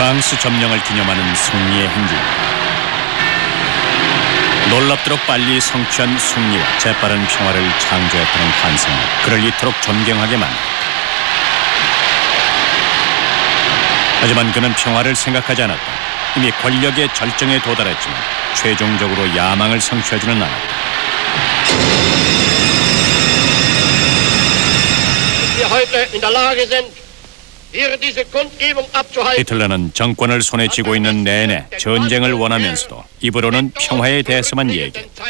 프랑스 점령을 기념하는 승리의 행진. 놀랍도록 빨리 성취한 승리와 재빠른 평화를 창조했다는 환상이 그를 이토록 존경하게 만들었다. 하지만 그는 평화를 생각하지 않았다. 이미 권력의 절정에 도달했지만 최종적으로 야망을 성취하지는 않았다. 히틀러는 정권을 손에 쥐고 있는 내내 전쟁을 원하면서도 입으로는 평화에 대해서만 얘기했다.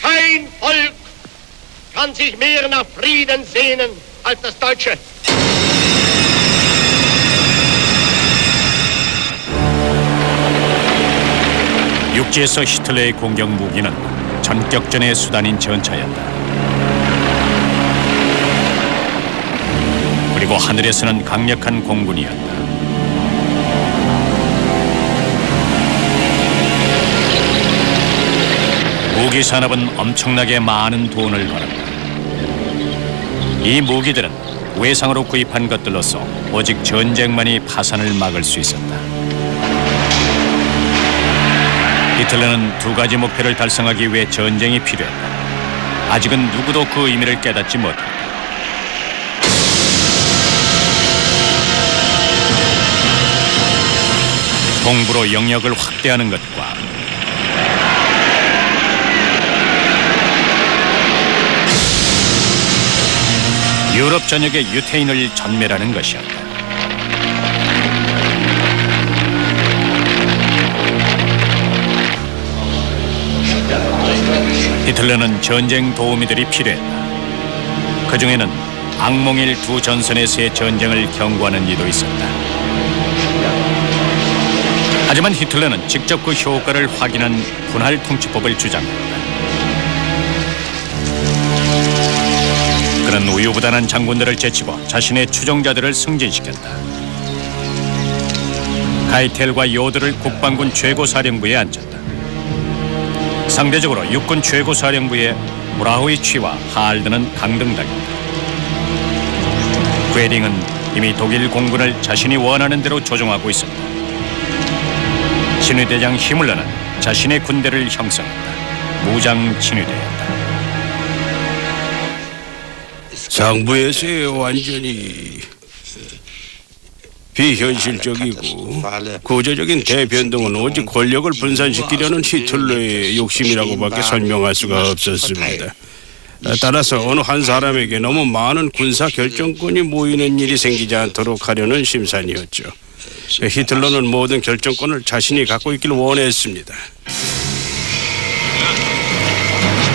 Kein Volk kann sich mehr nach Frieden sehnen als das Deutsche. 육지에서 히틀러의 공격 무기는 전격전의 수단인 전차였다. 그리고 하늘에서는 강력한 공군이었다. 무기 산업은 엄청나게 많은 돈을 벌었다. 이 무기들은 외상으로 구입한 것들로서 오직 전쟁만이 파산을 막을 수 있었다. 히틀러는 두 가지 목표를 달성하기 위해 전쟁이 필요했다. 아직은 누구도 그 의미를 깨닫지 못했다. 동부로 영역을 확대하는 것과 유럽 전역의 유태인을 전멸하는 것이었다. 히틀러는 전쟁 도우미들이 필요했다. 그 중에는 악몽일 두 전선에서의 전쟁을 경고하는 이도 있었다. 하지만 히틀러는 직접 그 효과를 확인한 분할 통치법을 주장했다. 그는 우유부단한 장군들을 제치고 자신의 추종자들을 승진시켰다. 가이텔과 요드를 국방군 최고사령부에 앉혔다. 상대적으로 육군 최고사령부에 무라우이치와 하알드는 강등당했다. 괴링은 이미 독일 공군을 자신이 원하는 대로 조종하고 있었다. 친위대장 히물러는 자신의 군대를 형성했다. 무장 친위대였다. 상부에서의 완전히 비현실적이고 구조적인 대변동은 오직 권력을 분산시키려는 히틀러의 욕심이라고밖에 설명할 수가 없었습니다. 따라서 어느 한 사람에게 너무 많은 군사 결정권이 모이는 일이 생기지 않도록 하려는 심산이었죠. 히틀러는 모든 결정권을 자신이 갖고 있길 원했습니다.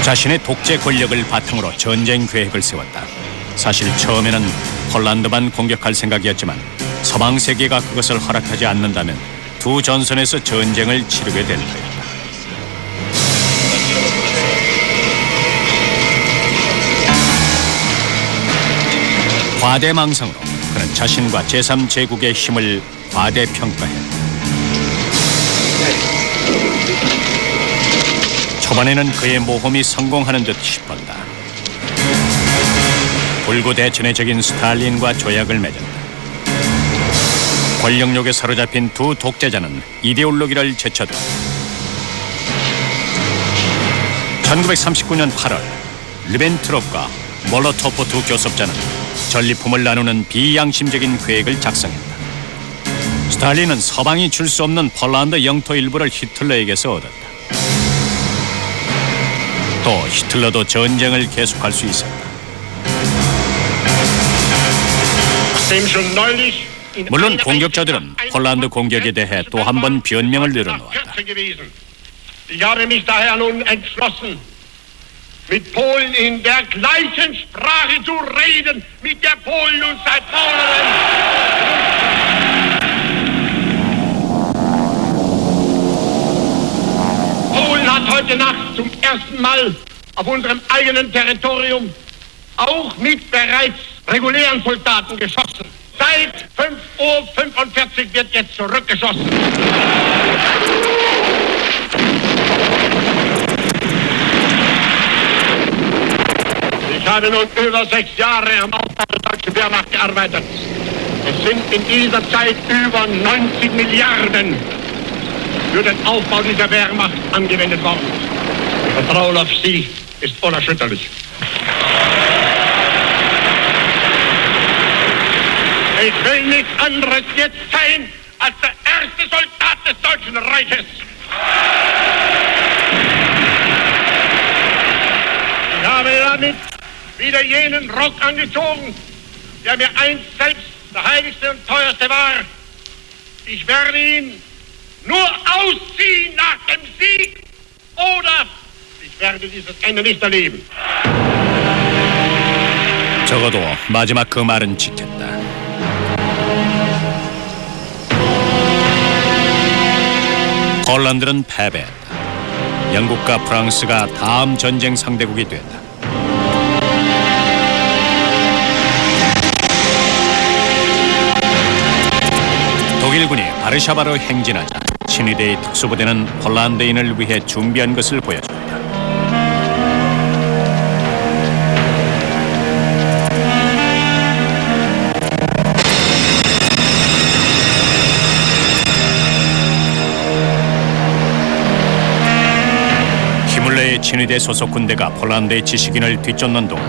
자신의 독재 권력을 바탕으로 전쟁 계획을 세웠다. 사실 처음에는 폴란드만 공격할 생각이었지만 서방 세계가 그것을 허락하지 않는다면 두 전선에서 전쟁을 치르게 될 터였다. 과대망상으로 그는 자신과 제3제국의 힘을 과대평가했다. 초반에는 그의 모험이 성공하는 듯 싶었다. 불구대천의 스탈린과 조약을 맺었다. 권력욕에 사로잡힌 두 독재자는 이데올로기를 제쳐두었다. 1939년 8월 리벤트롭과 몰로토프 두 교섭자는 전리품을 나누는 비양심적인 계획을 작성했다. 스탈린은 서방이 줄 수 없는 폴란드 영토 일부를 히틀러에게서 얻었다. 또 히틀러도 전쟁을 계속할 수 있었다. 물론 공격자들은 폴란드 공격에 대해 또 한 번 변명을 늘어놓았다. mit Polen in der gleichen Sprache zu reden, mit der Polen und seit Polen. Polen hat heute Nacht zum ersten Mal auf unserem eigenen Territorium auch mit bereits regulären Soldaten geschossen. Seit 5:45 Uhr wird jetzt zurückgeschossen. Ich habe nun über 6 Jahre am Aufbau der deutschen Wehrmacht gearbeitet. Es sind in dieser Zeit über 90 Milliarden für den Aufbau dieser Wehrmacht angewendet worden. Das Vertrauen auf Sie ist unerschütterlich. Ich will nichts anderes jetzt sein als der erste Soldat des Deutschen Reiches. Ich habe damit wieder jenen Rock angezogen, der mir einst selbst der heiligste und teuerste war. Ich werde ihn nur ausziehen nach dem Sieg oder ich werde dieses Ende nicht erleben. 적어도 마지막 그 말은 지켰다. 폴란드는 패배했다. 영국과 프랑스가 다음 전쟁 상대국이 됐다. 독일군이 바르샤바로 행진하자 친위대의 특수부대는 폴란드인을 위해 준비한 것을 보여준다. 히물레의 친위대 소속 군대가 폴란드의 지식인을 뒤쫓는 동안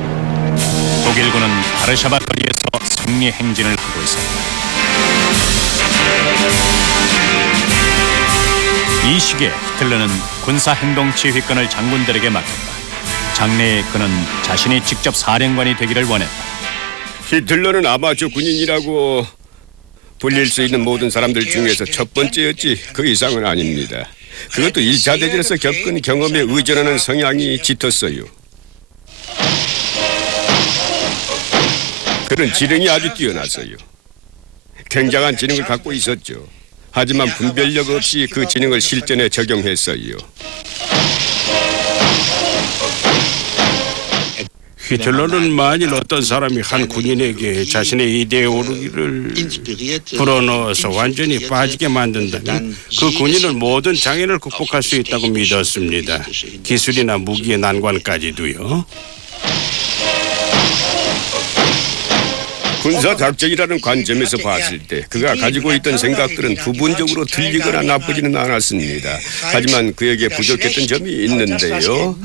독일군은 바르샤바 거리에서 승리 행진을 하고 있었다. 이 시기에 히틀러는 군사행동 지휘권을 장군들에게 맡겼다. 장래에 그는 자신이 직접 사령관이 되기를 원했다. 히틀러는 아마추어 군인이라고 불릴 수 있는 모든 사람들 중에서 첫 번째였지 그 이상은 아닙니다. 그것도 1차 대전에서 겪은 경험에 의존하는 성향이 짙었어요. 그는 지능이 아주 뛰어났어요. 굉장한 지능을 갖고 있었죠. 하지만 분별력 없이 그 지능을 실전에 적용했어요. 히틀러는 만일 어떤 사람이 한 군인에게 자신의 이데올로기를 불어넣어서 완전히 빠지게 만든다면 그 군인은 모든 장애를 극복할 수 있다고 믿었습니다. 기술이나 무기의 난관까지도요. 군사작전이라는 관점에서 봤을 때 그가 가지고 있던 생각들은 부분적으로 틀리거나 나쁘지는 않았습니다. 하지만 그에게 부족했던 점이 있는데요.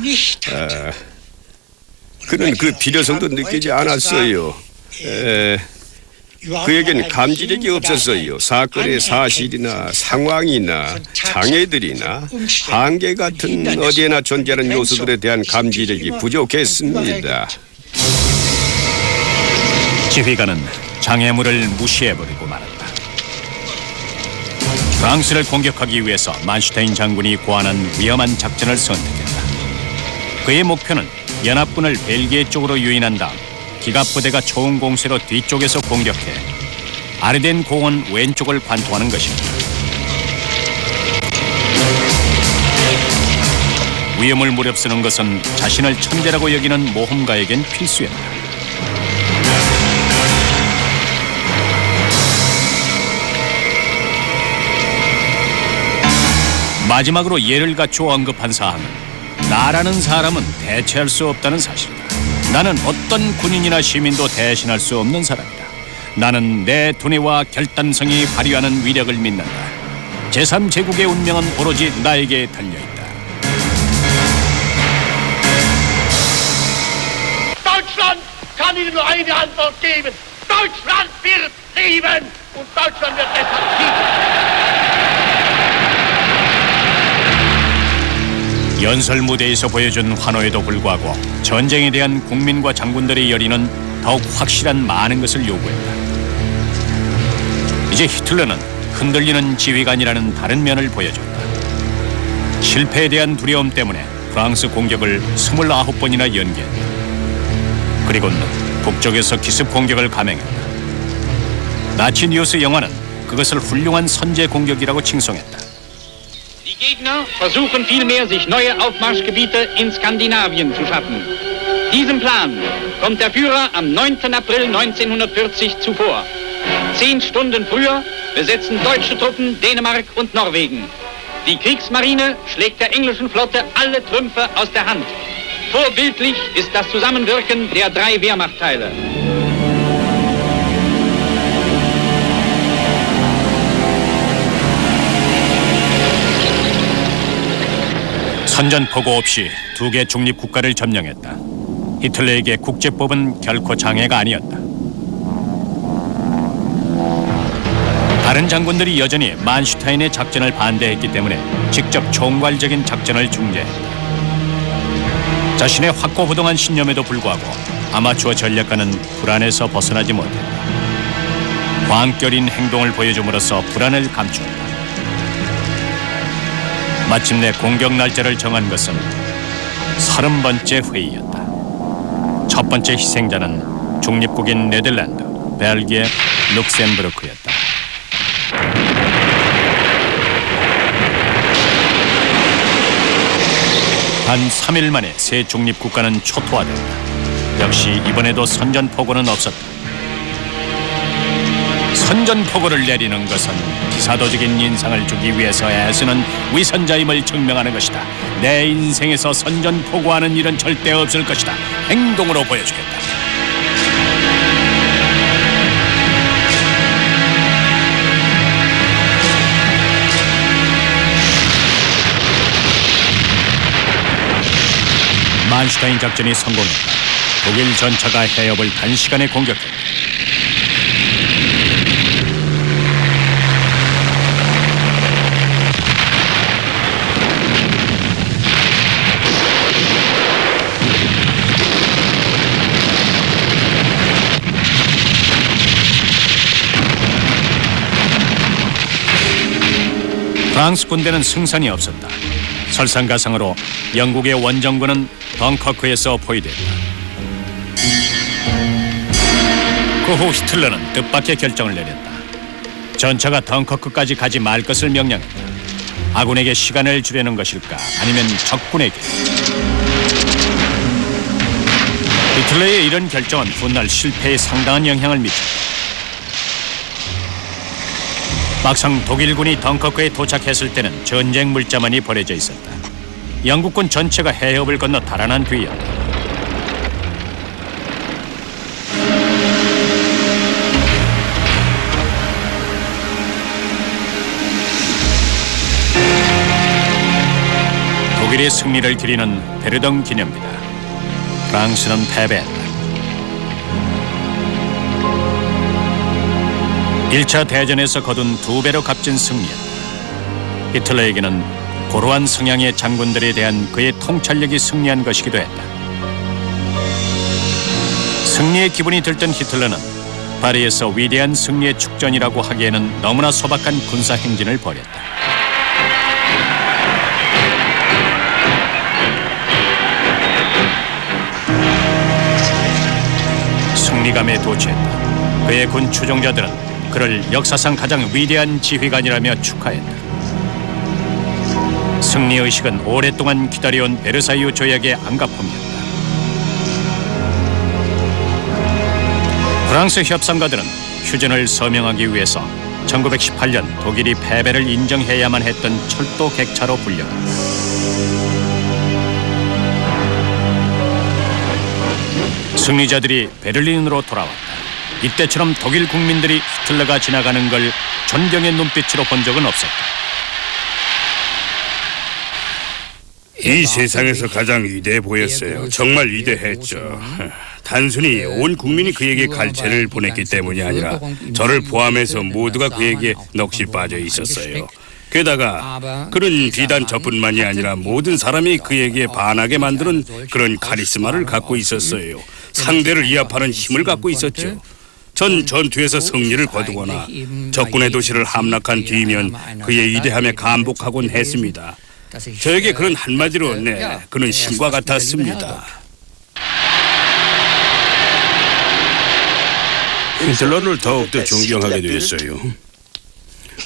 그는 그 필요성도 느끼지 않았어요. 그에겐 감지력이 없었어요. 사건의 사실이나 상황이나 장애들이나 한계 같은 어디에나 존재하는 요소들에 대한 감지력이 부족했습니다. 지휘관은 장애물을 무시해버리고 말았다. 프랑스를 공격하기 위해서 만슈타인 장군이 고안한 위험한 작전을 선택했다. 그의 목표는 연합군을 벨기에 쪽으로 유인한 다음 기갑부대가 초음 공세로 뒤쪽에서 공격해 아르덴 공원 왼쪽을 관통하는 것입니다. 위험을 무릅쓰는 것은 자신을 천재라고 여기는 모험가에겐 필수였다. 마지막으로 예를 갖추어 언급한 사항은 나라는 사람은 대체할 수 없다는 사실이다. 나는 어떤 군인이나 시민도 대신할 수 없는 사람이다. 나는 내 두뇌와 결단성이 발휘하는 위력을 믿는다. 제3제국의 운명은 오로지 나에게 달려있다. Deutschland kann Ihnen nur eine Antwort geben. Deutschland wird leben und Deutschland wird deshalb siegen. 연설 무대에서 보여준 환호에도 불구하고 전쟁에 대한 국민과 장군들의 열의는 더욱 확실한 많은 것을 요구했다. 이제 히틀러는 흔들리는 지휘관이라는 다른 면을 보여줬다. 실패에 대한 두려움 때문에 프랑스 공격을 29번이나 연기했다. 그리고는 북쪽에서 기습 공격을 감행했다. 나치 뉴스 영화는 그것을 훌륭한 선제 공격이라고 칭송했다. Die Gegner versuchen vielmehr, sich neue Aufmarschgebiete in Skandinavien zu schaffen. Diesem Plan kommt der Führer am 9. April 1940 zuvor. 10 Stunden früher besetzen deutsche Truppen Dänemark und Norwegen. Die Kriegsmarine schlägt der englischen Flotte alle Trümpfe aus der Hand. Vorbildlich ist das Zusammenwirken der 3 Wehrmachtteile. 선전포고 없이 두 개 중립 국가를 점령했다. 히틀러에게 국제법은 결코 장애가 아니었다. 다른 장군들이 여전히 만슈타인의 작전을 반대했기 때문에 직접 총괄적인 작전을 중재했다. 자신의 확고부동한 신념에도 불구하고 아마추어 전략가는 불안에서 벗어나지 못했다. 광결인 행동을 보여줌으로써 불안을 감추었다. 마침내 공격 날짜를 정한 것은 30번째 회의였다. 첫 번째 희생자는 중립국인 네덜란드, 벨기에, 룩셈부르크였다. 단 3일 만에 새 중립국가는 초토화됐다. 역시 이번에도 선전포고는 없었다. 선전포고를 내리는 것은 기사도적인 인상을 주기 위해서 애쓰는 위선자임을 증명하는 것이다. 내 인생에서 선전포고하는 일은 절대 없을 것이다. 행동으로 보여주겠다. 만슈타인 작전이 성공했다. 독일 전차가 해협을 단시간에 공격했다. 프랑스 군대는 승산이 없었다. 설상가상으로 영국의 원정군은 덩커크에서 포위됐다. 그 후 히틀러는 뜻밖의 결정을 내렸다. 전차가 덩커크까지 가지 말 것을 명령했다. 아군에게 시간을 주려는 것일까, 아니면 적군에게? 히틀러의 이런 결정은 훗날 실패에 상당한 영향을 미쳤다. 막상 독일군이 덩커크에 도착했을 때는 전쟁 물자만이 버려져 있었다. 영국군 전체가 해협을 건너 달아난 뒤였다. 독일의 승리를 기리는 베르덩 기념비다. 프랑스는 패배했다. 1차 대전에서 거둔 2배로 값진 승리였다. 히틀러에게는 고루한 성향의 장군들에 대한 그의 통찰력이 승리한 것이기도 했다. 승리의 기분이 들던 히틀러는 파리에서 위대한 승리의 축전이라고 하기에는 너무나 소박한 군사 행진을 벌였다. 승리감에 도취했다. 그의 군 추종자들은 그를 역사상 가장 위대한 지휘관이라며 축하했다. 승리의식은 오랫동안 기다려온 베르사유 조약의 안가품이었다. 프랑스 협상가들은 휴전을 서명하기 위해서 1918년 독일이 패배를 인정해야만 했던 철도 객차로 불려갔다. 승리자들이 베를린으로 돌아왔다. 이때처럼 독일 국민들이 히틀러가 지나가는 걸 존경의 눈빛으로 본 적은 없었다. 이 세상에서 가장 위대해 보였어요. 정말 위대했죠. 단순히 온 국민이 그에게 갈채를 보냈기 때문이 아니라 저를 포함해서 모두가 그에게 넋이 빠져 있었어요. 게다가 그는 비단 저뿐만이 아니라 모든 사람이 그에게 반하게 만드는 그런 카리스마를 갖고 있었어요. 상대를 위압하는 힘을 갖고 있었죠. 전 전투에서 승리를 거두거나 적군의 도시를 함락한 뒤면 그의 위대함에 감복하곤 했습니다. 저에게 그는 한마디로 그는 신과 같았습니다. 히틀러를 더욱더 존경하게 됐어요.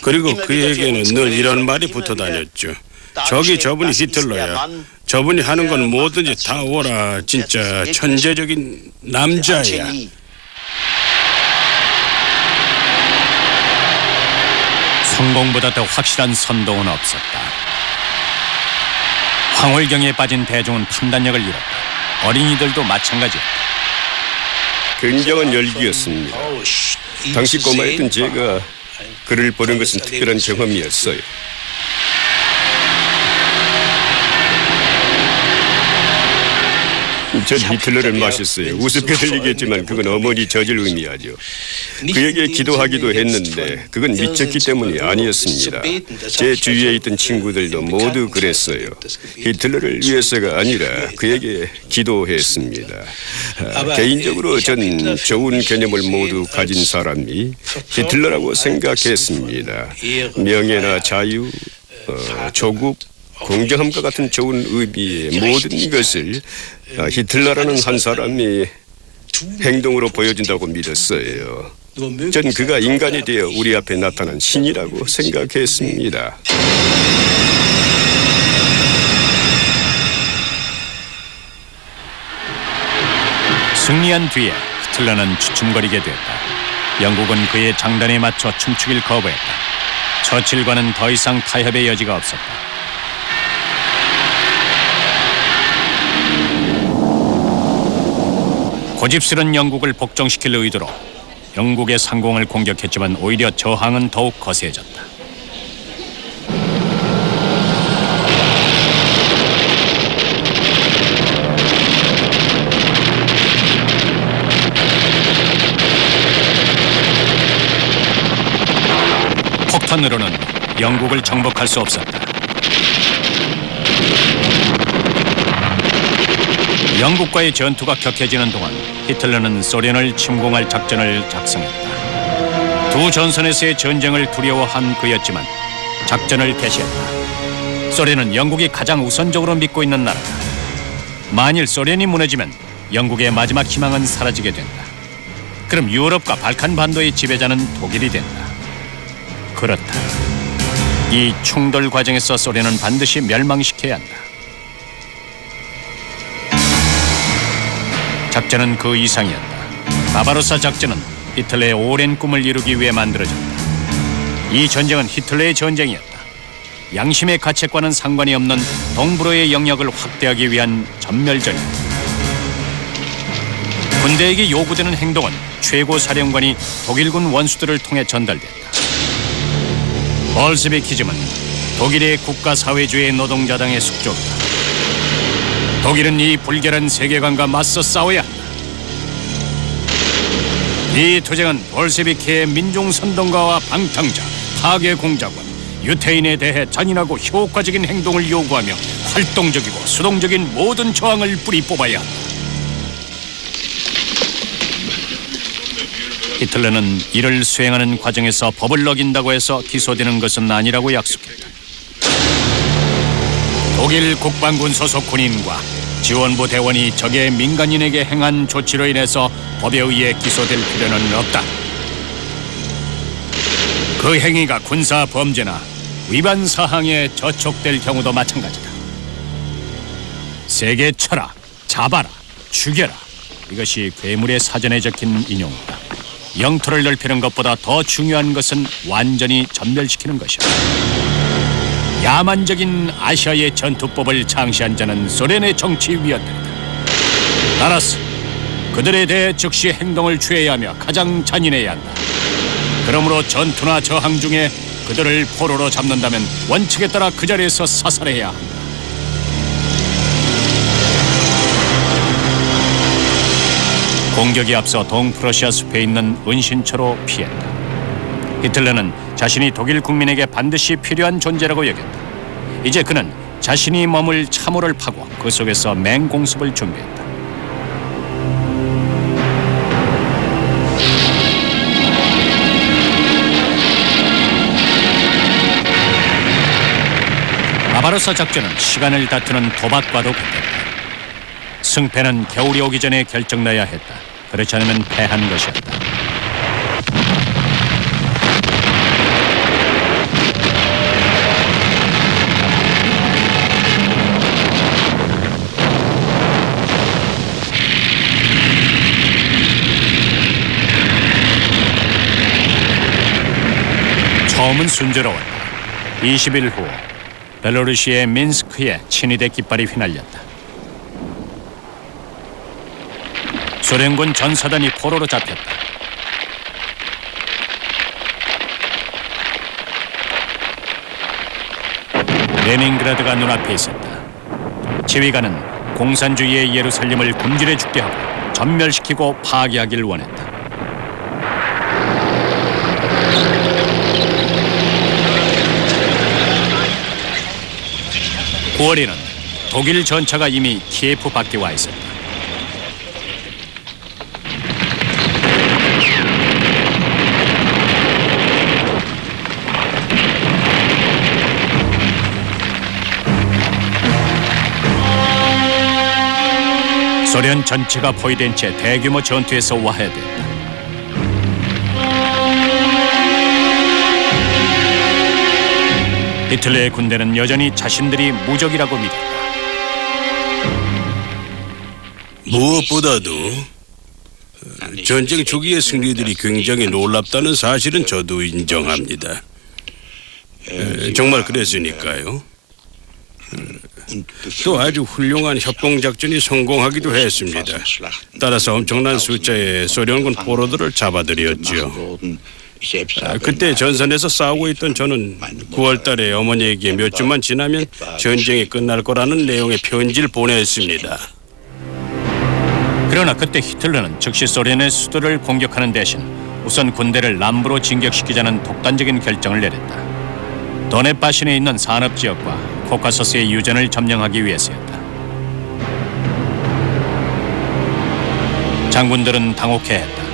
그리고 그에게는 늘 이런 말이 붙어 다녔죠. 저분이 히틀러야. 저분이 하는 건 뭐든지 다 오라. 진짜 천재적인 남자야. 성공보다 더 확실한 선동은 없었다. 황홀경에 빠진 대중은 판단력을 잃었다. 어린이들도 마찬가지였다. 굉장한 열기였습니다. 당시 꼬마였던 제가 그를 보는 것은 특별한 경험이었어요. 전 히틀러를 마셨어요. 우습게 들리겠지만 그건 어머니 젖을 의미하죠. 그에게 기도하기도 했는데 그건 미쳤기 때문이 아니었습니다. 제 주위에 있던 친구들도 모두 그랬어요. 히틀러를 위해서가 아니라 그에게 기도했습니다. 개인적으로 전 좋은 개념을 모두 가진 사람이 히틀러라고 생각했습니다. 명예나 자유, 조국, 공정함과 같은 좋은 의미의 모든 것을 히틀러라는 한 사람이 행동으로 보여준다고 믿었어요. 전 그가 인간이 되어 우리 앞에 나타난 신이라고 생각했습니다. 승리한 뒤에 히틀러는 주춤거리게 되었다. 영국은 그의 장단에 맞춰 춤추길 거부했다. 처칠과는 더 이상 타협의 여지가 없었다. 고집스런 영국을 복종시킬 의도로 영국의 상공을 공격했지만 오히려 저항은 더욱 거세졌다. 폭탄으로는 영국을 정복할 수 없었다. 영국과의 전투가 격해지는 동안 히틀러는 소련을 침공할 작전을 작성했다. 두 전선에서의 전쟁을 두려워한 그였지만 작전을 개시했다. 소련은 영국이 가장 우선적으로 믿고 있는 나라다. 만일 소련이 무너지면 영국의 마지막 희망은 사라지게 된다. 그럼 유럽과 발칸 반도의 지배자는 독일이 된다. 그렇다. 이 충돌 과정에서 소련은 반드시 멸망시켜야 한다. 작전은 그 이상이었다. 바바로사 작전은 히틀러의 오랜 꿈을 이루기 위해 만들어졌다. 이 전쟁은 히틀러의 전쟁이었다. 양심의 가책과는 상관이 없는 동불어의 영역을 확대하기 위한 전멸전이다. 군대에게 요구되는 행동은 최고 사령관이 독일군 원수들을 통해 전달됐다. 볼셰비키즘은 독일의 국가사회주의 노동자당의 숙적이다. 독일은 이 불결한 세계관과 맞서 싸워야 한다. 이 투쟁은 볼셰비키의 민중선동가와 방탕자, 파괴공작원, 유태인에 대해 잔인하고 효과적인 행동을 요구하며 활동적이고 수동적인 모든 저항을 뿌리 뽑아야 한다. 히틀러는 이를 수행하는 과정에서 법을 어긴다고 해서 기소되는 것은 아니라고 약속했다. 독일 국방군 소속 군인과 지원부 대원이 적의 민간인에게 행한 조치로 인해서 법에 의해 기소될 필요는 없다. 그 행위가 군사 범죄나 위반 사항에 저촉될 경우도 마찬가지다. 세계 쳐라, 잡아라, 죽여라. 이것이 괴물의 사전에 적힌 인용이다. 영토를 넓히는 것보다 더 중요한 것은 완전히 전멸시키는 것이다. 야만적인 아시아의 전투법을 창시한 자는 소련의 정치위원들이다. 따라서 그들에 대해 즉시 행동을 취해야 하며 가장 잔인해야 한다. 그러므로 전투나 저항 중에 그들을 포로로 잡는다면 원칙에 따라 그 자리에서 사살해야 한다. 공격이 앞서 동프러시아 숲에 있는 은신처로 피했다. 히틀러는 자신이 독일 국민에게 반드시 필요한 존재라고 여겼다. 이제 그는 자신이 머물 참호를 파고 그 속에서 맹공습을 준비했다. 바바로사 작전은 시간을 다투는 도박과도 같았다. 승패는 겨울이 오기 전에 결정나야 했다. 그렇지 않으면 패한 것이었다. 처음은 순조로웠다. 20일 후 벨로루시의 민스크에 친위대 깃발이 휘날렸다. 소련군 전사단이 포로로 잡혔다. 레닌그라드가 눈앞에 있었다. 지휘관은 공산주의의 예루살렘을 굶주려 죽게 하고 전멸시키고 파괴하길 원했다. 9월에는 독일 전차가 이미 키예프 밖에 와 있었다. 소련 전체가 포위된 채 대규모 전투에서 와해됐다. 히틀러의 군대는 여전히 자신들이 무적이라고 믿었다. 무엇보다도 전쟁 초기의 승리들이 굉장히 놀랍다는 사실은 저도 인정합니다. 정말 그랬으니까요. 또 아주 훌륭한 협공작전이 성공하기도 했습니다. 따라서 엄청난 숫자의 소련군 포로들을 잡아들였죠. 그때 전선에서 싸우고 있던 저는 9월 달에 어머니에게 몇 주만 지나면 전쟁이 끝날 거라는 내용의 편지를 보냈습니다. 그러나 그때 히틀러는 즉시 소련의 수도를 공격하는 대신 우선 군대를 남부로 진격시키자는 독단적인 결정을 내렸다. 도네파신에 있는 산업지역과 코카소스의 유전을 점령하기 위해서였다. 장군들은 당혹해했다.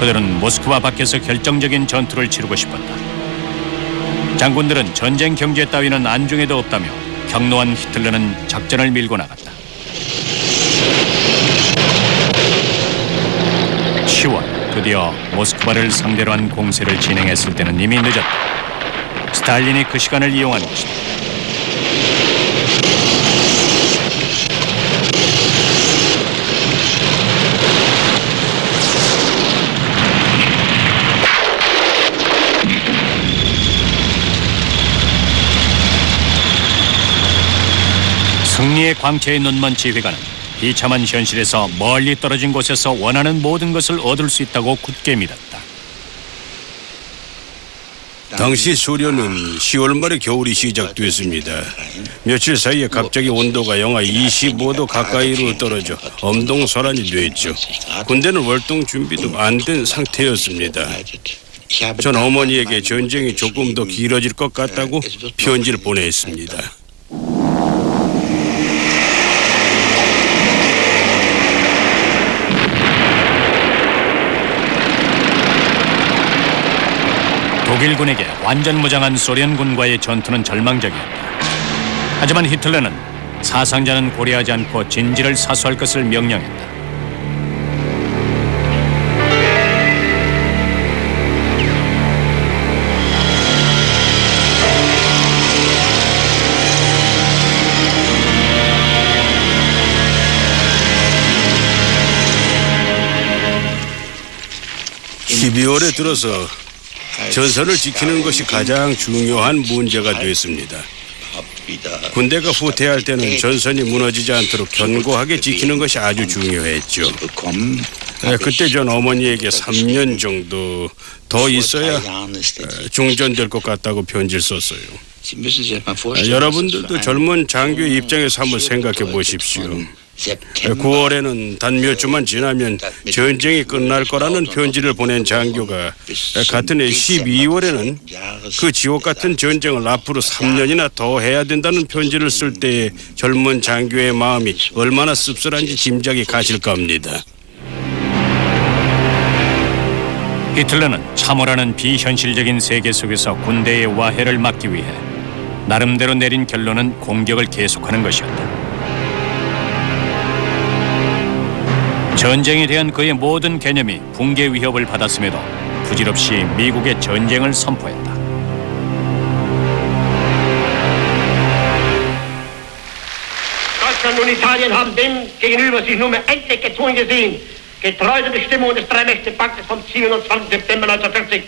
그들은 모스크바 밖에서 결정적인 전투를 치르고 싶었다. 장군들은 전쟁 경제 따위는 안중에도 없다며 격노한 히틀러는 작전을 밀고 나갔다. 10월 드디어 모스크바를 상대로 한 공세를 진행했을 때는 이미 늦었다. 스탈린이 그 시간을 이용한 것이다. 승리의 광채에 눈먼 지휘관은 비참한 현실에서 멀리 떨어진 곳에서 원하는 모든 것을 얻을 수 있다고 굳게 믿었다. 당시 소련은 10월 말에 겨울이 시작됐습니다. 며칠 사이에 갑자기 온도가 영하 25도 가까이로 떨어져 엄동설한이 됐죠. 군대는 월동 준비도 안 된 상태였습니다. 전 어머니에게 전쟁이 조금 더 길어질 것 같다고 편지를 보냈습니다. 독일군에게 완전 무장한 소련군과의 전투는 절망적이었다. 하지만 히틀러는 사상자는 고려하지 않고 진지를 사수할 것을 명령했다. (12월에) 들어서 전선을 지키는 것이 가장 중요한 문제가 됐습니다. 군대가 후퇴할 때는 전선이 무너지지 않도록 견고하게 지키는 것이 아주 중요했죠. 그때 전 어머니에게 3년 정도 더 있어야 중전될 것 같다고 편지를 썼어요. 여러분들도 젊은 장교의 입장에서 한번 생각해 보십시오. 9월에는 단 몇 주만 지나면 전쟁이 끝날 거라는 편지를 보낸 장교가 같은 해 12월에는 그 지옥 같은 전쟁을 앞으로 3년이나 더 해야 된다는 편지를 쓸 때의 젊은 장교의 마음이 얼마나 씁쓸한지 짐작이 가실 겁니다. 히틀러는 참호라는 비현실적인 세계 속에서 군대의 와해를 막기 위해 나름대로 내린 결론은 공격을 계속하는 것이었다. 전쟁에 대한 그의 모든 개념이 붕괴 위협을 받았음에도 부질없이 미국의 전쟁을 선포했다. Deutschland und Italien haben dem gegenüber sich nunmehr endlich gezwungen gesehen, getreu den Bestimmungen des Dreimächte-Paktes vom 27. September 1940,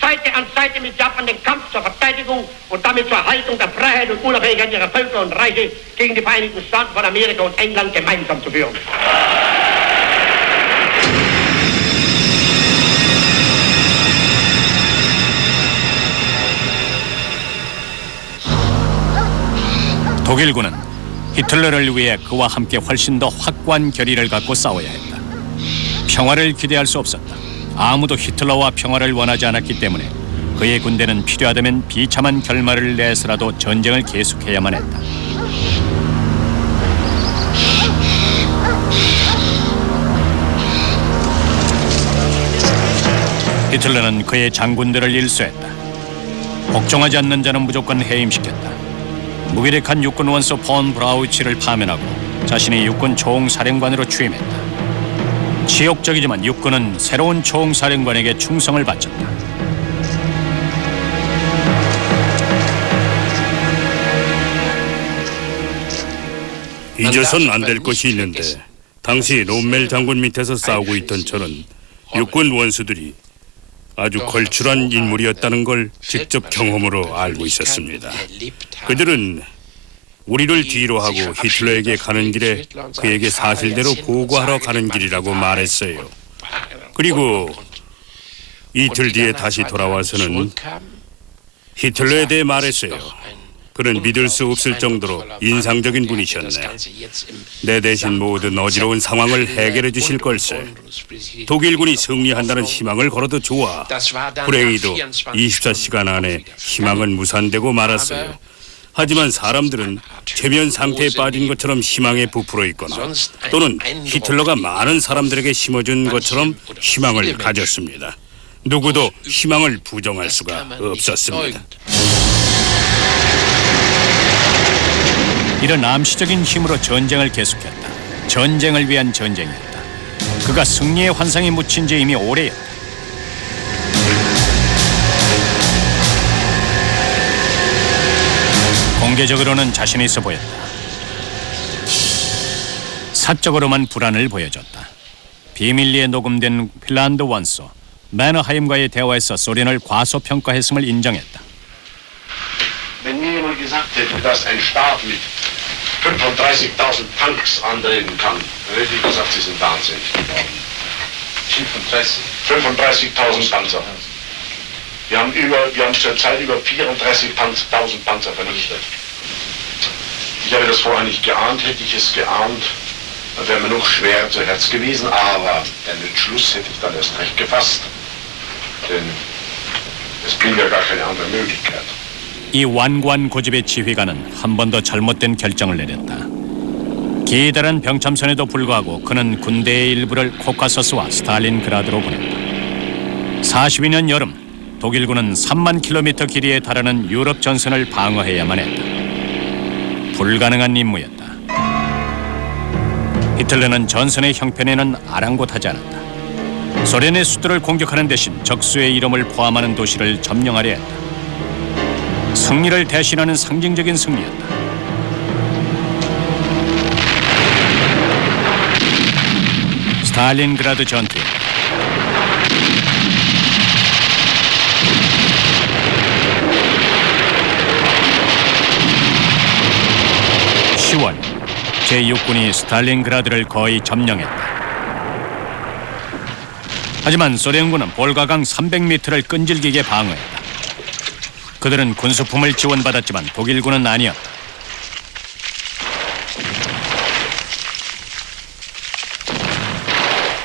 Seite an Seite mit Japan den Kampf zur Verteidigung und damit zur Erhaltung der Freiheit und Unabhängigkeit ihrer Völker und Reiche gegen die Vereinigten Staaten von Amerika und England gemeinsam zu führen. 독일군은 히틀러를 위해 그와 함께 훨씬 더 확고한 결의를 갖고 싸워야 했다. 평화를 기대할 수 없었다. 아무도 히틀러와 평화를 원하지 않았기 때문에 그의 군대는 필요하다면 비참한 결말을 내서라도 전쟁을 계속해야만 했다. 히틀러는 그의 장군들을 일수했다. 복종하지 않는 자는 무조건 해임시켰다. 무기력한 육군 원소 폰 브라우치를 파면하고 자신이 육군 총사령관으로 취임했다. 치욕적이지만 육군은 새로운 총사령관에게 충성을 바쳤다. 잊어선 안 될 것이 있는데 당시 롬멜 장군 밑에서 싸우고 있던 저는 육군 원수들이 아주 걸출한 인물이었다는 걸 직접 경험으로 알고 있었습니다. 그들은 우리를 뒤로 하고 히틀러에게 가는 길에 그에게 사실대로 보고하러 가는 길이라고 말했어요. 그리고 이틀 뒤에 다시 돌아와서는 히틀러에 대해 말했어요. 그는 믿을 수 없을 정도로 인상적인 분이셨네. 내 대신 모든 어지러운 상황을 해결해 주실 걸세. 독일군이 승리한다는 희망을 걸어도 좋아. 불행히도 24시간 안에 희망은 무산되고 말았어요. 하지만 사람들은 최면 상태에 빠진 것처럼 희망에 부풀어 있거나 또는 히틀러가 많은 사람들에게 심어준 것처럼 희망을 가졌습니다. 누구도 희망을 부정할 수가 없었습니다. 이런 암시적인 힘으로 전쟁을 계속했다. 전쟁을 위한 전쟁이었다. 그가 승리의 환상에 묻힌 지 이미 오래였다. 공개적으로는 자신 있어 보였다. 사적으로만 불안을 보여줬다. 비밀리에 녹음된 핀란드 원소 매너하임과의 대화에서 소련을 과소평가했음을 인정했다. Wenn mir jemand gesagt hätte, dass ein Staat mit 35.000 Tanks antreten kann, dann hätte ich gesagt, Sie sind wahnsinnig geworden. 35.000 Panzer. Wir haben zurzeit über 34.000 Panzer vernichtet. Ich habe das vorher nicht geahnt. Hätte ich es geahnt, dann wäre mir noch schwerer zu Herz gewesen. Aber einen Entschluss hätte ich dann erst recht gefasst. Denn es blieb ja gar keine andere Möglichkeit. 이 완고한 고집의 지휘관은 한 번 더 잘못된 결정을 내렸다. 기다란 병참선에도 불구하고 그는 군대의 일부를 코카서스와 스탈린그라드로 보냈다. 42년 여름 독일군은 3만 킬로미터 길이에 달하는 유럽 전선을 방어해야만 했다. 불가능한 임무였다. 히틀러는 전선의 형편에는 아랑곳하지 않았다. 소련의 수도를 공격하는 대신 적수의 이름을 포함하는 도시를 점령하려 했다. 승리를 대신하는 상징적인 승리였다. 스탈린그라드 전투. 10월 제6군이 스탈린그라드를 거의 점령했다. 하지만 소련군은 볼가강 300m를 끈질기게 방어했다. 그들은 군수품을 지원받았지만 독일군은 아니었다.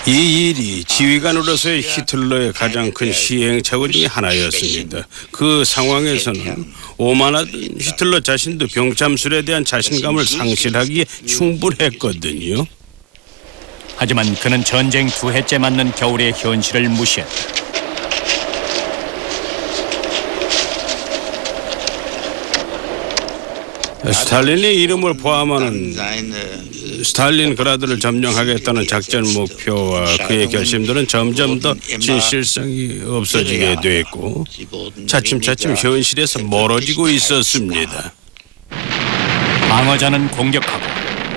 이 일이 지휘관으로서의 히틀러의 가장 큰 시행착오 중에 하나였습니다. 그 상황에서는 오만하던 히틀러 자신도 병참술에 대한 자신감을 상실하기에 충분했거든요. 하지만 그는 전쟁 2해째 맞는 겨울의 현실을 무시했다. 스탈린의 이름을 포함하는 스탈린그라드를 점령하겠다는 작전 목표와 그의 결심들은 점점 더 진실성이 없어지게 됐고 차츰차츰 현실에서 멀어지고 있었습니다. 방어자는 공격하고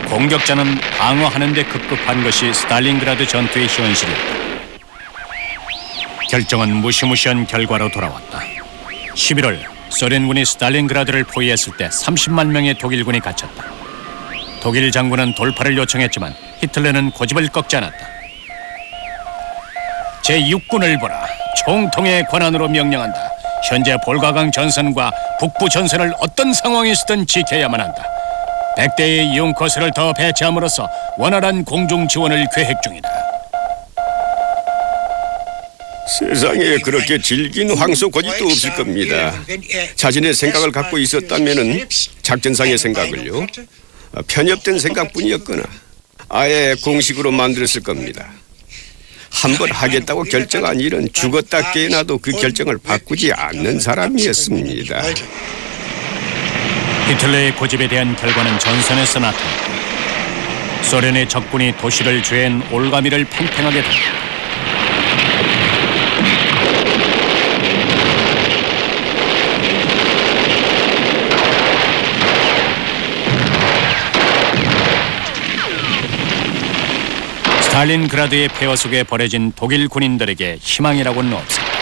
공격자는 방어하는 데 급급한 것이 스탈린그라드 전투의 현실이었다. 결정은 무시무시한 결과로 돌아왔다. 11월 소련군이 스탈린그라드를 포위했을 때 30만 명의 독일군이 갇혔다. 독일 장군은 돌파를 요청했지만 히틀러는 고집을 꺾지 않았다. 제6군을 보라. 총통의 권한으로 명령한다. 현재 볼가강 전선과 북부 전선을 어떤 상황에서든 지켜야만 한다. 100대의 이용커스를 더 배치함으로써 원활한 공중 지원을 계획 중이다. 세상에 그렇게 질긴 황소 고집도 없을 겁니다. 자신의 생각을 갖고 있었다면은 작전상의 생각을요, 편협된 생각뿐이었거나 아예 공식으로 만들었을 겁니다. 한번 하겠다고 결정한 일은 죽었다 깨어나도 그 결정을 바꾸지 않는 사람이었습니다. 히틀러의 고집에 대한 결과는 전선에서 나타났다. 소련의 적군이 도시를 죄인 올가미를 팽팽하게 당했다. 스탈린그라드의 폐허 속에 버려진 독일 군인들에게 희망이라고는 없었다.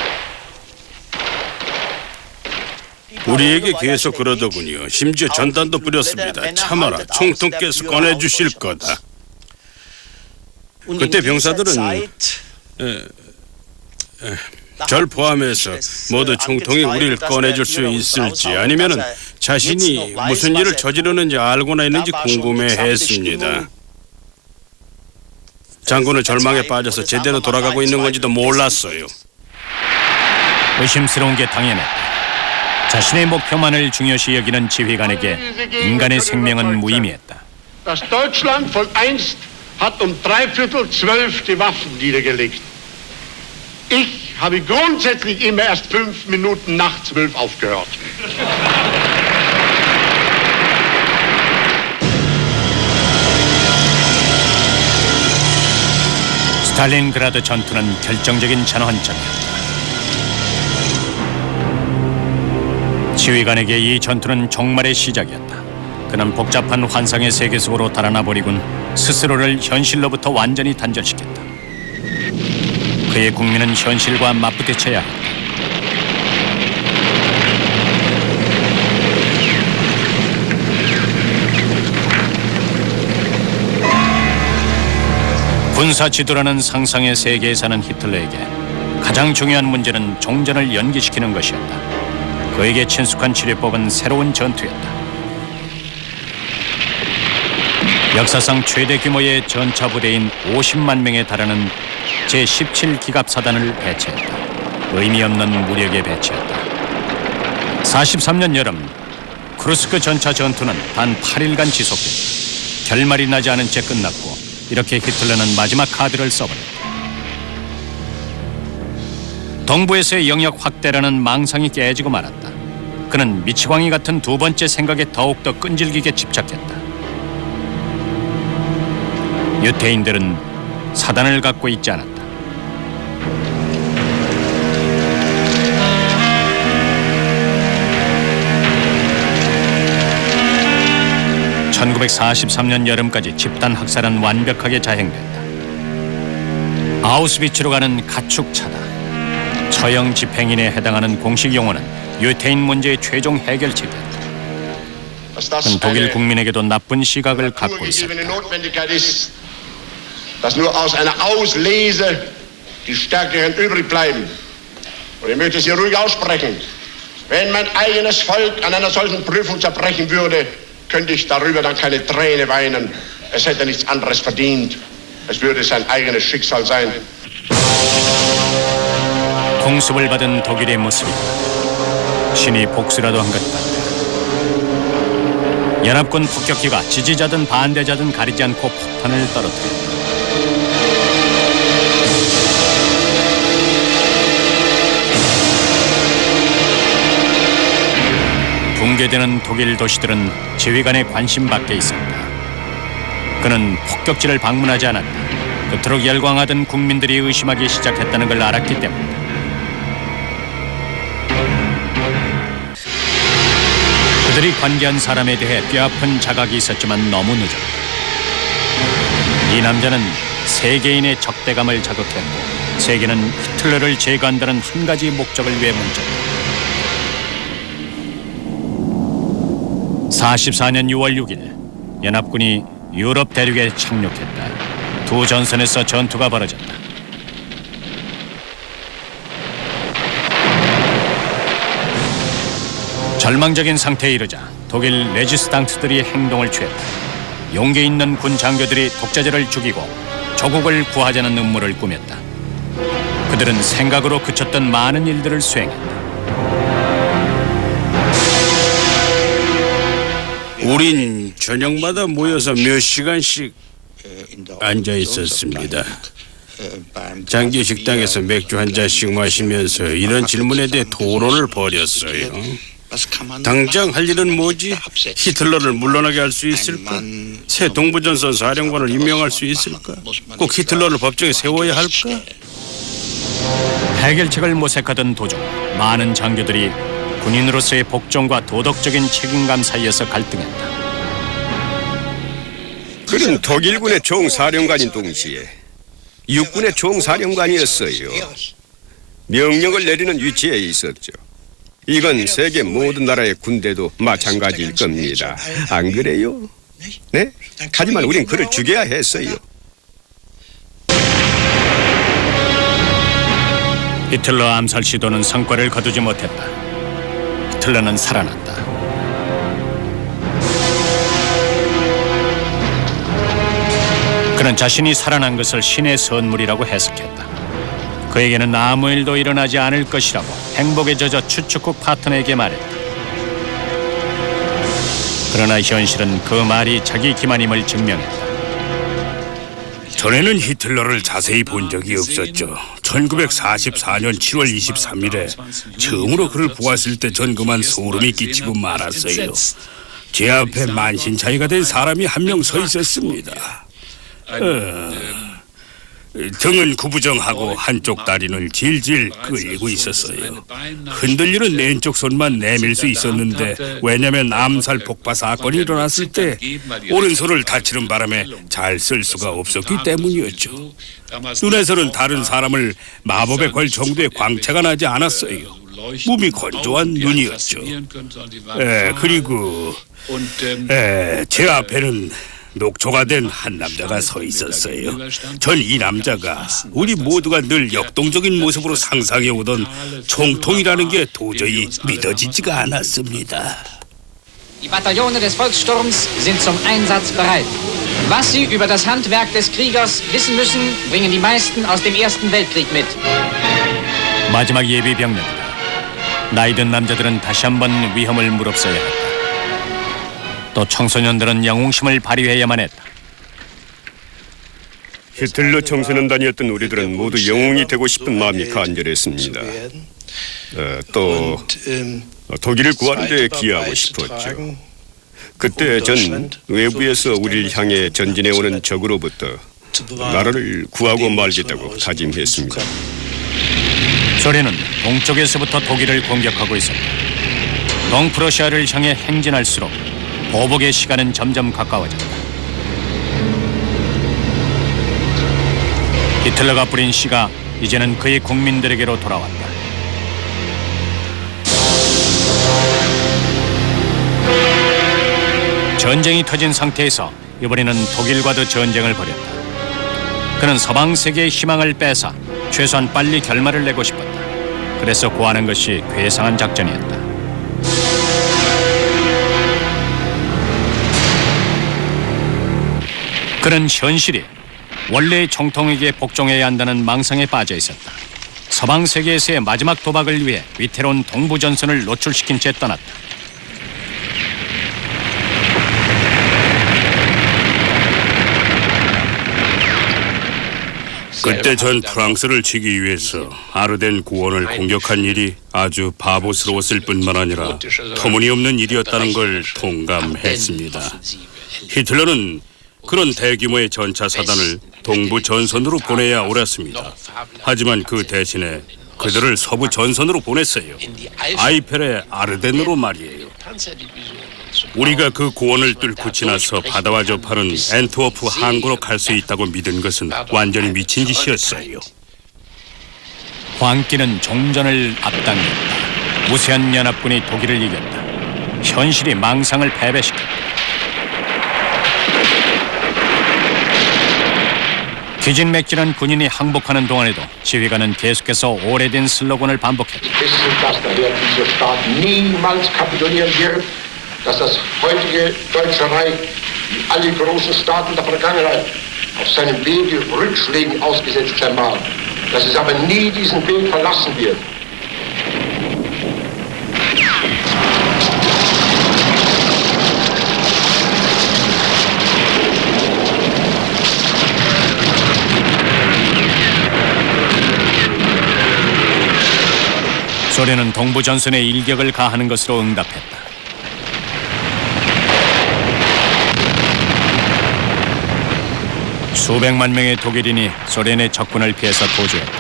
우리에게 계속 그러더군요. 심지어 전단도 뿌렸습니다. 참아라, 총통께서 꺼내주실 거다. 그때 병사들은 절 포함해서 모두 총통이 우리를 꺼내줄 수 있을지 아니면은 자신이 무슨 일을 저지르는지 알고나 있는지 궁금해했습니다. 장군은 절망에 빠져서 제대로 돌아가고 있는 건지도 몰랐어요. 의심스러운 게 당연했다. 자신의 목표만을 중요시 여기는 지휘관에게 인간의 생명은 무의미했다. Das Deutschland von einst hat 11:45 die Waffen niedergelegt. Ich habe grundsätzlich immer erst 5 Minuten nach 12 aufgehört. 스탈린그라드 전투는 결정적인 전환점이었다. 지휘관에게 이 전투는 종말의 시작이었다. 그는 복잡한 환상의 세계 속으로 달아나 버리곤 스스로를 현실로부터 완전히 단절시켰다. 그의 국민은 현실과 맞부딪혀야 한다. 군사 지도라는 상상의 세계에 사는 히틀러에게 가장 중요한 문제는 종전을 연기시키는 것이었다. 그에게 친숙한 치료법은 새로운 전투였다. 역사상 최대 규모의 전차 부대인 50만 명에 달하는 제17기갑사단을 배치했다. 의미 없는 무력의 배치였다. 43년 여름 쿠르스크 전차 전투는 단 8일간 지속됐다. 결말이 나지 않은 채 끝났고 이렇게 히틀러는 마지막 카드를 써버렸다. 동부에서의 영역 확대라는 망상이 깨지고 말았다. 그는 미치광이 같은 두 번째 생각에 더욱더 끈질기게 집착했다. 유태인들은 사단을 갖고 있지 않았다. (1943년) 여름까지 집단 학살은 완벽하게 자행됐다. 아우스비츠로 가는 가축차다. 처형 집행인에 해당하는 공식 용어는 유태인 문제의 최종 해결책이었다. 그는 독일 국민에게도 나쁜 시각을 갖고 있었다. Dass nur aus einer Auslese die Stärkeren übrig bleiben. Und ich möchte es hier ruhig aussprechen. Wenn mein eigenes Volk an einer solchen Prüfung zerbrechen würde, könnte ich darüber dann keine Träne weinen. Es hätte nichts anderes verdient. Es würde sein eigenes Schicksal sein. 공습을 받은 독일의 모습이다. 신이 복수라도 한 것 같다. 연합군 폭격기가 지지자든 반대자든 가리지 않고 폭탄을 떨어뜨렸다. 붕괴되는 독일 도시들은 지휘관의 관심 밖에 있었다. 그는 폭격지를 방문하지 않았다. 그토록 열광하던 국민들이 의심하기 시작했다는 걸 알았기 때문이다. 그들이 관계한 사람에 대해 뼈아픈 자각이 있었지만 너무 늦었다. 이 남자는 세계인의 적대감을 자극했고 세계는 히틀러를 제거한다는 한 가지 목적을 위해 뭉쳤다. 44년 6월 6일 연합군이 유럽 대륙에 착륙했다. 두 전선에서 전투가 벌어졌다. 절망적인 상태에 이르자 독일 레지스탕스들이 행동을 취했다. 용기 있는 군 장교들이 독재자를 죽이고 조국을 구하자는 음모를 꾸몄다. 그들은 생각으로 그쳤던 많은 일들을 수행했다. 우린 저녁마다 모여서 몇 시간씩 앉아 있었습니다. 장교 식당에서 맥주 한 잔씩 마시면서 이런 질문에 대해 토론을 벌였어요. 당장 할 일은 뭐지? 히틀러를 물러나게 할 수 있을까? 새 동부전선 사령관을 임명할 수 있을까? 꼭 히틀러를 법정에 세워야 할까? 해결책을 모색하던 도중 많은 장교들이 군인으로서의 복종과 도덕적인 책임감 사이에서 갈등했다. 그는 독일군의 총사령관인 동시에 육군의 총사령관이었어요. 명령을 내리는 위치에 있었죠. 이건 세계 모든 나라의 군대도 마찬가지일 겁니다. 안 그래요? 네? 하지만 우린 그를 죽여야 했어요. 히틀러 암살 시도는 성과를 거두지 못했다. 히틀러는 살아났다. 그는 자신이 살아난 것을 신의 선물이라고 해석했다. 그에게는 아무 일도 일어나지 않을 것이라고 행복에 젖어 추측국 파트너에게 말했다. 그러나 현실은 그 말이 자기 기만임을 증명했다. 전에는 히틀러를 자세히 본 적이 없었죠. 1944년 7월 23일에 처음으로 그를 보았을 때 전 그만 소름이 끼치고 말았어요. 제 앞에 만신창이가 된 사람이 한 명 서 있었습니다. 등은 구부정하고 한쪽 다리는 질질 끌리고 있었어요. 흔들리는 왼쪽 손만 내밀 수 있었는데 왜냐면 암살 폭파 사건이 일어났을 때 오른손을 다치는 바람에 잘 쓸 수가 없었기 때문이었죠. 눈에서는 다른 사람을 마법에 걸 정도의 광채가 나지 않았어요. 몸이 건조한 눈이었죠. 그리고 제 앞에는 녹초가 된 한 남자가 서 있었어요. 전 이 남자가 우리 모두가 늘 역동적인 모습으로 상상해오던 총통이라는 게 도저히 믿어지지가 않았습니다. Die Bataillone des Volkssturms sind zum Einsatz bereit. Was Sie über das Handwerk des Kriegers wissen müssen, bringen die meisten aus dem Ersten Weltkrieg mit. 마지막 예비 병력이다. 나이든 남자들은 다시 한번 위험을 무릅써야 했다. 또 청소년들은 영웅심을 발휘해야만 했다. 히틀러 청소년단이었던 우리들은 모두 영웅이 되고 싶은 마음이 간절했습니다. 또 독일을 구하는 데 기여하고 싶었죠. 그때 전 외부에서 우리를 향해 전진해오는 적으로부터 나라를 구하고 말겠다고 다짐했습니다. 소련은 동쪽에서부터 독일을 공격하고 있었다. 동프러시아를 향해 행진할수록 보복의 시간은 점점 가까워졌다. 히틀러가 뿌린 씨가 이제는 그의 국민들에게로 돌아왔다. 전쟁이 터진 상태에서 이번에는 독일과도 전쟁을 벌였다. 그는 서방 세계의 희망을 빼앗아 최소한 빨리 결말을 내고 싶었다. 그래서 구하는 것이 괴상한 작전이었다. 그는 현실이 원래의 총통에게 복종해야 한다는 망상에 빠져 있었다. 서방 세계에서의 마지막 도박을 위해 위태로운 동부전선을 노출시킨 채 떠났다. 그때 전 프랑스를 치기 위해서 아르덴 구원을 공격한 일이 아주 바보스러웠을 뿐만 아니라 터무니없는 일이었다는 걸 통감했습니다. 히틀러는 그런 대규모의 전차 사단을 동부 전선으로 보내야 옳았습니다. 하지만 그 대신에 그들을 서부 전선으로 보냈어요. 아이펠의 아르덴으로 말이에요. 우리가 그 고원을 뚫고 지나서 바다와 접하는 엔트워프 항구로 갈 수 있다고 믿은 것은 완전히 미친 짓이었어요. 광기는 종전을 앞당겼다. 무세한 연합군이 독일을 이겼다. 현실이 망상을 패배시켰다. 기진맥진한 군인이 항복하는 동안에도 지휘관은 계속해서 오래된 슬로건을 반복했다. dass das heutige Deutsche Reich, wie alle großen Staaten der Vergangenheit, auf seinem Wege Rückschlägen ausgesetzt sein mag, dass es aber nie diesen Weg verlassen wird. 소련은 동부 전선에 일격을 가하는 것으로 응답했다. 수백만 명의 독일인이 소련의 적군을 피해서 도주했다.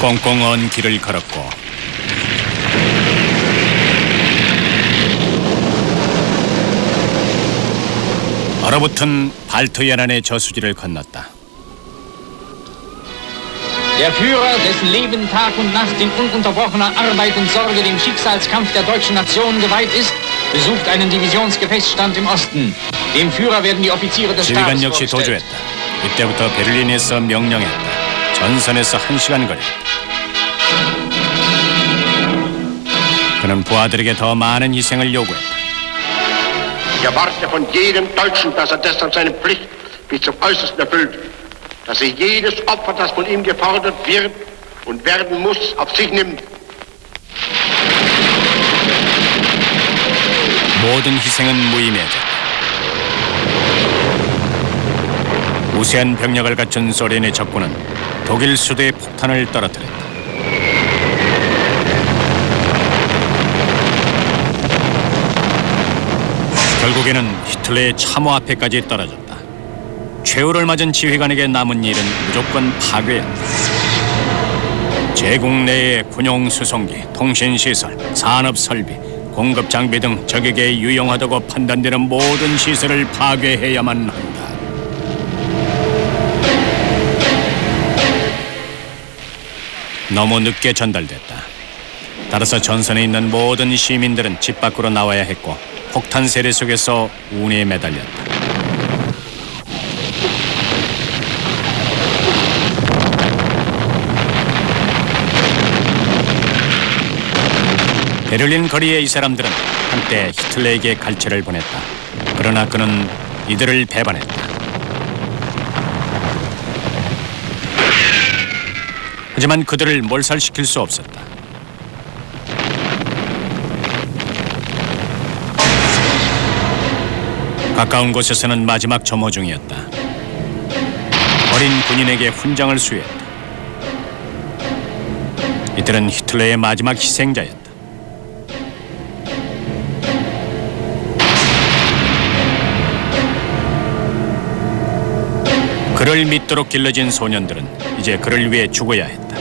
꽁꽁 언 길을 걸었고 얼어붙은 발트연안의 저수지를 건넜다. Der Führer, dessen Leben Tag und Nacht in ununterbrochener Arbeit und Sorge dem Schicksalskampf der deutschen Nation geweiht ist, besucht einen Divisionsgefechtsstand im Osten. Dem Führer werden die Offiziere des 지휘관 Stabs 역시 vorgestellt. 도주했다. 이때부터 베를린에서 명령했다. 전선에서 1시간 거리. 그는 부하들에게 더 많은 희생을 요구했다. Ich erwarte von jedem Deutschen, dass deshalb seine Pflicht bis zum Äußersten erfüllt, dass jedes Opfer, das von ihm gefordert wird und werden muss, auf sich nimmt. 모든 희생은 무의미해졌다. 우세한 병력을 갖춘 소련의 적군은 독일 수도에 폭탄을 떨어뜨렸다. 결국에는 히틀러의 참호 앞에까지 떨어졌다. 최후를 맞은 지휘관에게 남은 일은 무조건 파괴였다. 제국 내의 군용 수송기, 통신시설, 산업설비, 공급 장비 등 적에게 유용하다고 판단되는 모든 시설을 파괴해야만 한다. 너무 늦게 전달됐다. 따라서 전선에 있는 모든 시민들은 집 밖으로 나와야 했고 폭탄 세례 속에서 운에 매달렸다. 베를린 거리의 이 사람들은 한때 히틀러에게 갈채를 보냈다. 그러나 그는 이들을 배반했다. 하지만 그들을 몰살시킬 수 없었다. 가까운 곳에서는 마지막 점호 중이었다. 어린 군인에게 훈장을 수여했다. 이들은 히틀러의 마지막 희생자였다. 그를 믿도록 길러진 소년들은 이제 그를 위해 죽어야 했다.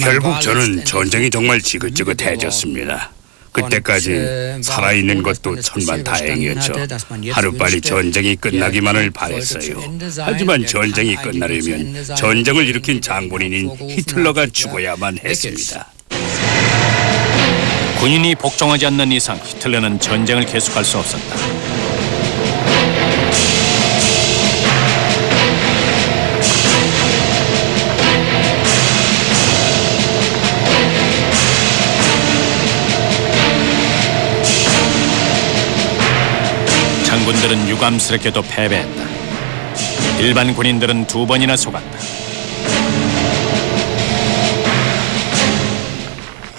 결국 저는 전쟁이 정말 지긋지긋해졌습니다. 그때까지 살아있는 것도 천만다행이었죠. 하루빨리 전쟁이 끝나기만을 바랬어요. 하지만 전쟁이 끝나려면 전쟁을 일으킨 장본인인 히틀러가 죽어야만 했습니다. 군인이 복종하지 않는 이상 히틀러는 전쟁을 계속할 수 없었다. 장군들은 유감스럽게도 패배했다. 일반 군인들은 2번이나 속았다.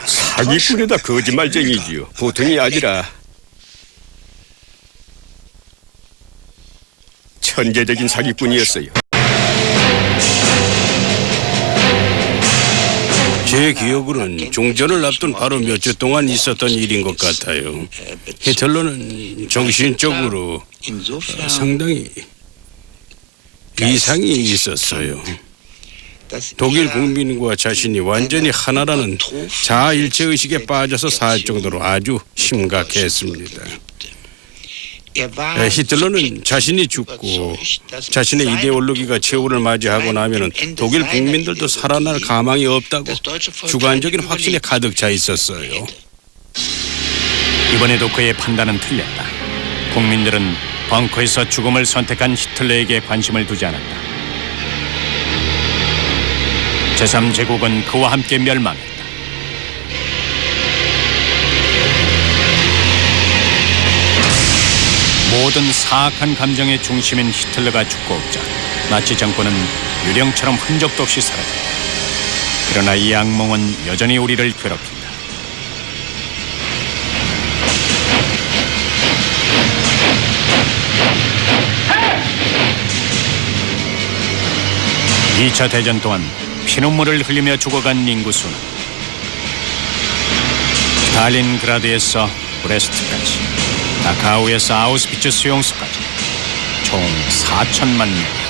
사기꾼이다 거짓말쟁이지요. 보통이 아니라 천재적인 사기꾼이었어요. 제 기억으로는 종전을 앞둔 바로 몇 주 동안 있었던 일인 것 같아요. 히틀러는 정신적으로 상당히 이상이 있었어요. 독일 국민과 자신이 완전히 하나라는 자아일체의식에 빠져서 살 정도로 아주 심각했습니다. 히틀러는 자신이 죽고 자신의 이데올로기가 최후를 맞이하고 나면은 독일 국민들도 살아날 가망이 없다고 주관적인 확신에 가득 차 있었어요. 이번에도 그의 판단은 틀렸다. 국민들은 벙커에서 죽음을 선택한 히틀러에게 관심을 두지 않았다. 제3제국은 그와 함께 멸망했다. 모든 사악한 감정의 중심인 히틀러가 죽고 없자 나치 정권은 유령처럼 흔적도 없이 사라졌다. 그러나 이 악몽은 여전히 우리를 괴롭힌다. 이 2차 대전 동안 피눈물을 흘리며 죽어간 인구수는 스탈린그라드에서 브레스트까지, 다카우에서 아우스비츠 수용소까지 총 4천만 명.